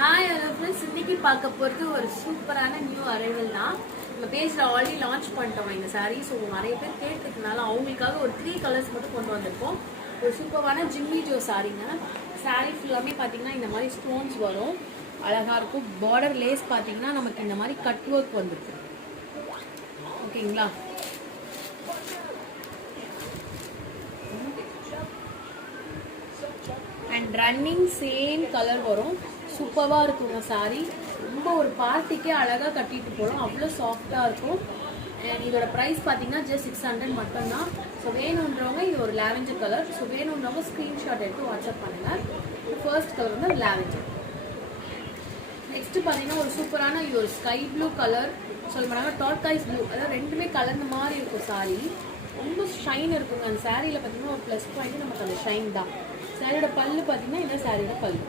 Hi hello friends, இன்னைக்கு பார்க்க போகிறது ஒரு சூப்பரான நியூ அரைவல் தான். நம்ம பேஜில் ஆல்ரெடி லான்ச் பண்ணிட்டோம் இந்த சாரீ. ஸோ நிறைய பேர் கேட்டதுனால அவங்களுக்காக ஒரு 3 கலர்ஸ் மட்டும் கொண்டு வந்திருக்கோம். ஒரு சூப்பரான ஜிம்மி ஜோ சாரீங்க. சாரீ ஃபுல்லாமே பார்த்தீங்கன்னா இந்த மாதிரி ஸ்டோன்ஸ் வரும், அழகாக இருக்கும். பார்டர் லேஸ் பார்த்தீங்கன்னா நமக்கு இந்த மாதிரி கட் ஒர்க் வந்துருக்கு. ஓகேங்களா? அண்ட் ரன்னிங் சேம் கலர் வரும். சூப்பராக இருக்குங்க சாரீ. ரொம்ப ஒரு பார்ட்டிக்கே அழகாக கட்டிட்டு போகலாம், அவ்வளோ சாஃப்டாக இருக்கும். அண்ட் இதோட ப்ரைஸ் பார்த்தீங்கன்னா ஜஸ்ட் 600 மட்டும்தான். ஸோ வேணுன்றவங்க இது ஒரு லாவெஞ்சர் கலர். ஸோ வேணுன்றவங்க ஸ்க்ரீன்ஷாட் எடுத்து வாட்ஸ்அப் பண்ணுங்கள். ஃபர்ஸ்ட் கலர் வந்து லாவெஞ்சர். நெக்ஸ்ட்டு பார்த்தீங்கன்னா ஒரு சூப்பரான இது ஒரு ஸ்கை ப்ளூ கலர், சொல்ல மாட்டாங்க டார்காய்ஸ் ப்ளூ, அதாவது ரெண்டுமே கலந்த மாதிரி இருக்கும் சாரீ. ரொம்ப ஷைன் இருக்குங்க அந்த சாரியில். பார்த்தீங்கன்னா ஒரு ப்ளஸ் பாயிண்ட் நமக்கு அந்த ஷைன் தான். சாரியோட பல்லு பார்த்தீங்கன்னா இந்த சாரியோட பல்லு.